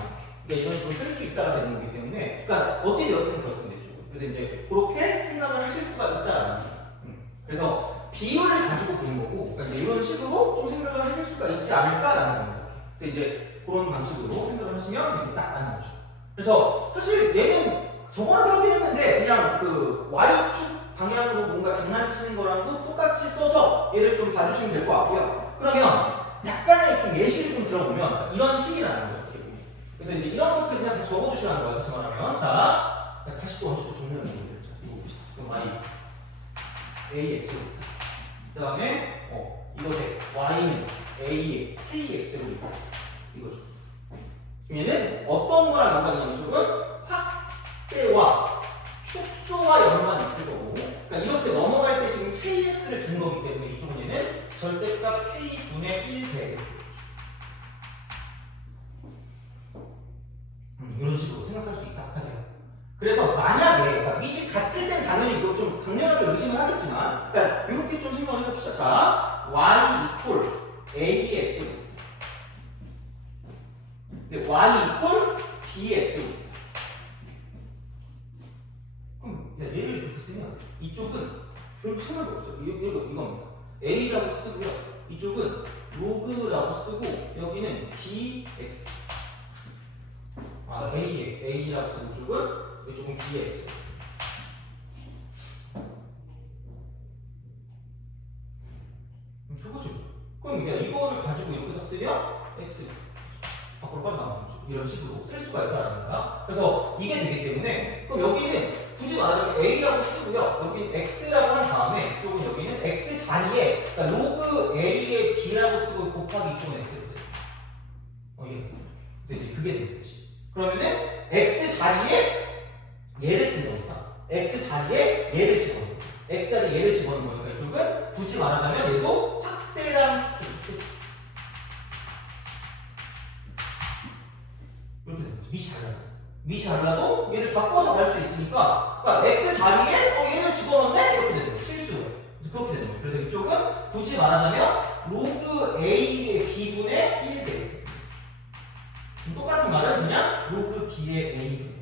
이렇게. 이런 식으로 쓸 수 있다가 되는 거기 때문에, 그러니까 어찌되었든 그렇습니다. 그래서 이제 그렇게 생각을 하실 수가 있다라는 거죠. 그래서 비율을 가지고 보는 거고, 그러니까 이제 이런 식으로 좀 생각을 하실 수가 있지 않을까라는 겁니다. 그래서 이제 그런 방식으로 생각을 하시면 되겠다라는 거죠. 그래서 사실 얘는 저번에 그렇게 했는데 그냥 그 y축 방향으로 뭔가 장난치는 거랑도 똑같이 써서 얘를 좀 봐주시면 될 것 같고요. 그러면 약간의 좀 예시를 좀 들어보면 이런 식이라는 거죠. 어떻게 보면. 그래서 이제 이런 것들 그냥 다 적어주시라는 거예요. 다시 말하면 자. 다시 또 언제 또 정리하는 거예요. 자, 이거 봅시다. 그럼 y ax 그 다음에 이거 돼. y는 a에 kx로 이거죠. 얘는 어떤 거랑 연관이 있냐면 이쪽은 확대와 축소와 연관이 있을 거고, 그러니까 이렇게 넘어갈 때 지금 kx를 준 거기 때문에 이쪽은 얘는 절대값 k분의 1 되겠죠. 이런 식으로 생각할 수 있다. 그래서 만약에 그러니까 밑이 같을 땐 당연히 이거 좀 강렬하게 의심을 하겠지만, 그러니까 이렇게 좀 생각을 해봅시다. 자, y 이퀄 a의 x로 있어요. 근데 y 이퀄 b의 x로 있어요. 그럼 야, 얘를 이렇게 쓰면 이쪽은 별 상관이 없어요. 이겁니다. a라고 쓰고요. 이쪽은 로그라고 쓰고 여기는 bx. a라고 쓰고 이쪽은 b의 x. 그거죠. 그럼 이거를 가지고 이렇게 다 쓰면 x 밖으로 빠져나가는 거죠. 이런 식으로 쓸 수가 있다는 거야. 그래서 이게 되기 때문에 그럼 여기는 굳이 말하자면 a라고 쓰고요. 여기는 x라고 한 다음에 이쪽은 여기는 x 자리에 그러니까 로그 a의 b라고 쓰고 곱하기 이쪽은 x로 돼. 이렇게. 그래서 이제 그게 되는 거지. 그러면은 x 자리에 얘를 쓴 거니까 x 자리에 얘를 집어넣는 거죠. x 자리에 얘를 집어넣는 거니까 이쪽은 굳이 말하자면 얘도 확대랑 축소 이렇게 되는 거죠. 밑이 달라도 얘를 바꿔서 갈 수 있으니까 그러니까 x 자리에 얘를 집어넣네 이렇게 되는 거죠. 실수로. 그래서 그렇게 되는 거죠. 그래서 이쪽은 굳이 말하자면 로그 a의 b분의 1 되는 똑같은 말은 그냥 로그 b의 a.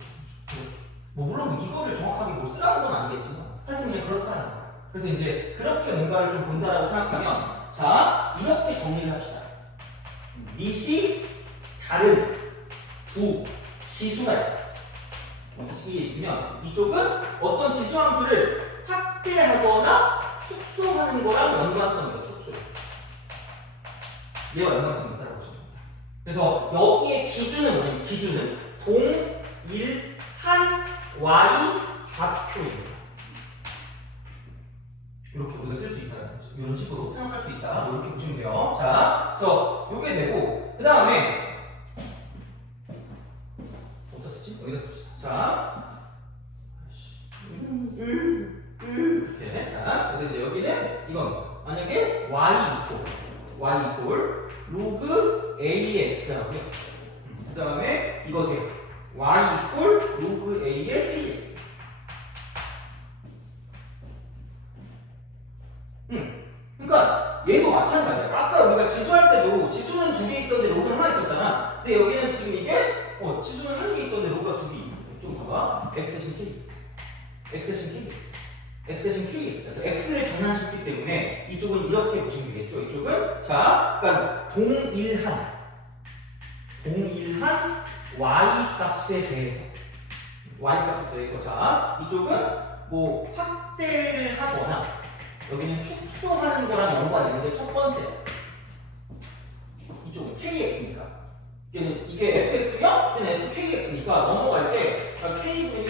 뭐 물론 이거를 정확하게 뭐 쓰라는 건 아니겠지만 하여튼 그냥 그렇다는 거야. 그래서 이제 그렇게 뭔가를 좀 본다라고 생각하면 자 이렇게 정리를 합시다. 밑이 다른 두 지수가 있다. 이게 있으면 이쪽은 어떤 지수함수를 확대하거나 축소하는 거랑 연관성이다. 축소. 얘와 연관성이 있다고 보시면 됩니다. 그래서 여기에 기준은 뭐냐면 기준은 동일한 y 좌표입니다. 이렇게 우리가 쓸 수 있다는 거죠. 이런 식으로 생각할 수 있다. 이렇게 보시면 돼요. 자, 그래서 이게 되고 그 다음에 어디다 쓰지? 여기다 씁시다. 자, 이렇게 자, 그래서 이제 여기는 이겁니다. 만약에 y 이퀄 로그 ax라고요. 그 다음에 이거 돼요. y 이퀄 로그 a의 kx. 그러니까 얘도 마찬가지야. 아까 우리가 지수할 때도 지수는 2개 있었는데 로그는 하나 있었잖아. 근데 여기는 지금 이게 지수는 1개 있었는데 로그가 2개 있어. 좀 봐봐. x 대신 kx, x 대신 kx, x 대신 kx. x를 장난쳤기 때문에 이쪽은 이렇게 보시면 되겠죠. 이쪽은 자, 그러니까 동일한 y 값에 대해서 자 이쪽은 뭐 확대를 하거나 여기는 축소하는 거랑 연관이 있는데 첫 번째 이쪽은 kx니까 이게 fx면 얘는 fkx니까 넘어갈 때 k분의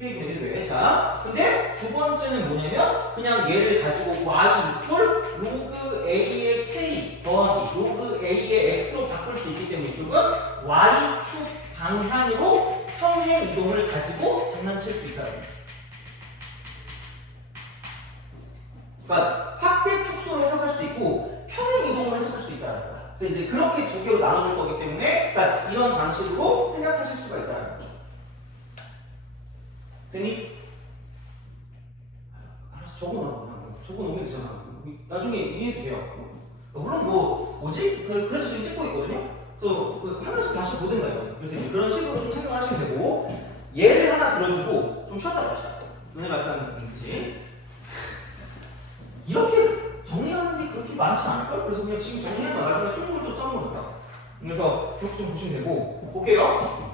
1왜 자 근데 두 번째는 뭐냐면 그냥 얘를 가지고 y 이퀄 로그 a의 k 더하기 로그 a의 x로 바꿀 수 있기 때문에 이쪽은 y축 방향으로 평행 이동을 가지고 장난칠 수 있다는 거죠. 그러니까 확대 축소를 해석할 수도 있고 평행 이동을 해석할 수도 있다는 거야. 그래서 이제 그렇게 두 개로 나눠줄 거기 때문에 그러니까 이런 방식으로 생각하실 수가 있다는 거죠. 되니? 알았어, 적어놔. 그냥 적어놓으면 되잖아. 나중에 이해도 돼요. 물론 뭐지? 그래서 지금 찍고 있거든요. 그래서 하면서 다시 보든가 요. 그래서 이제 그런 식으로 좀 생각하시면 되고, 예를 하나 들어주고 좀 쉬었다 갑시다. 너네가 약간 그지? 이렇게 정리하는 게 그렇게 많지 않을걸? 그래서 그냥 지금 정리해서 나중에 수능을 또 써놓으니까. 그래서 그렇게 좀 보시면 되고, 볼게요.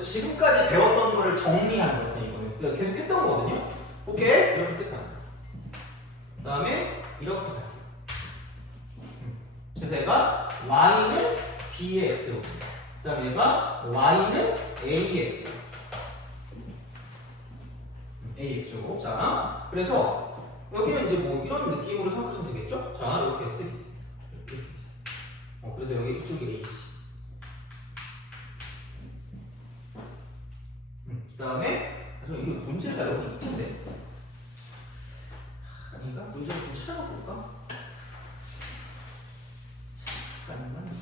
지금까지 배웠던 거를 정리하는 거예요. 이거는 그러니까 계속 했던 거거든요. 오케이 이렇게 세트하는 거예요. 그 다음에 이렇게 가요. 그래서 얘가 y는 b의 x로, 그 다음에 얘가 y는 a의 x로, ax로. 자, 그래서 여기는 이제 뭐 이런 느낌으로 생각하시면 되겠죠? 자, 이렇게 x 있어. 이렇게 있어. 그래서 여기 이쪽이 ac. 그 다음에 이거 문제가 여기 있을 텐데 아닌가? 문제를 좀 찾아가 볼까? 잠깐만.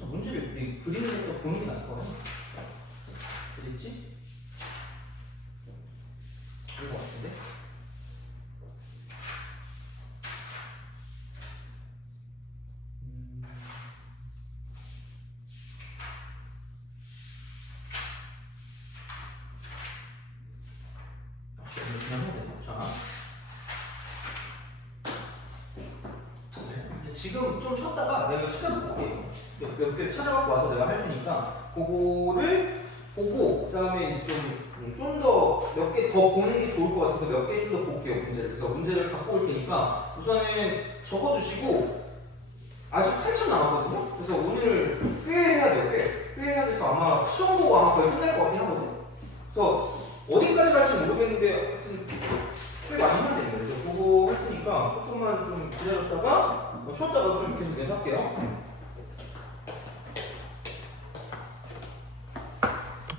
문제를 그리는 것도 본인이 알 거야. 그랬지? 이거 같은데? 그냥 해야 되나? 자. 네. 지금 좀 쉬었다가 내가 찾아볼게요. 몇 개 찾아갖고 와서 내가 할 테니까 그거를 보고 그 다음에 좀 더 몇 개 더 보는 게 좋을 것 같아서 몇 개 좀 더 볼게요. 문제를. 그래서 문제를 갖고 올 테니까 우선은 적어두시고 아직 한참 남았거든요. 그래서 오늘 꽤 해야 돼요. 꽤 해야 돼서 아마 시험 보고 아마 거의 끝날 것 같긴 하거든요. 그래서 어디까지 갈지 모르겠는데 하여튼 꽤 많이 해야 돼요. 그래서 그거 할 테니까 조금만 좀 기다렸다가 쉬었다가 좀 계속 연습할게요.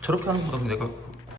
저렇게 하는 거보다 내가